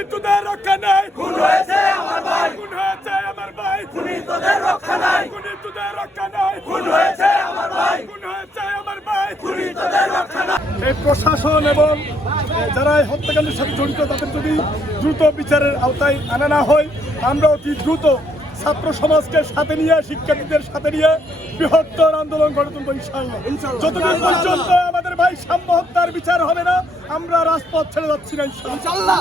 খুনি তোদের রক্ষা নাই। খুন হয়েছে আমার ভাই। খুন হয়েছে আমার ভাই। খুনি তোদের রক্ষা নাই। খুনি তোদের রক্ষা নাই। খুন হয়েছে আমার ভাই। খুন হয়েছে আমার ভাই। খুনি তোদের রক্ষা নাই। এই প্রশাসন এবং যারা এই হত্যাকাণ্ডের সাথে জড়িত তাদের যদি দ্রুত বিচারের আওতায় আনা না হয় আমরা অতি দ্রুত ছাত্র সমাজকে সাথে নিয়ে শিক্ষার্থীদের সাথে নিয়ে বৃহত্তর আন্দোলন গড়ে তুলব ইনশাল্লাহ যতদিন পর্যন্ত ভাই সাম্য হত্যার বিচার হবে না। আমরা রাজপথ ছেড়ে যাচ্ছি না ইনশাল্লাহ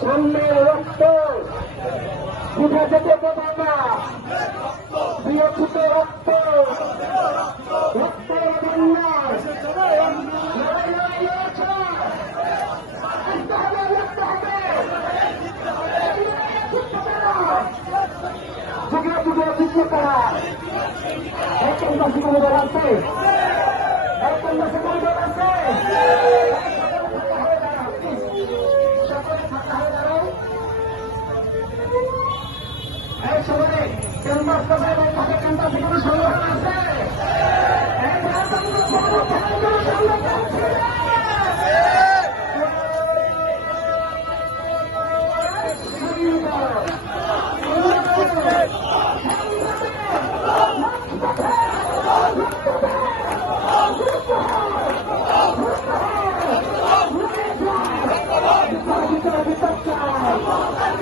সামনে রক্ত। উঠে যেতে দেবে না। রক্ত। রক্তের বন্যা লড়াই লড়াই লড়ছে। আসতে হবে, লড়তে হবে। যুগে যুগে বাসী করে বেড়াচ্ছে শহরে ক্যাম্পাস কোথায় এবং ঢাকা ক্যাম্পাসে কোনো সংগঠন আছে। সংগঠন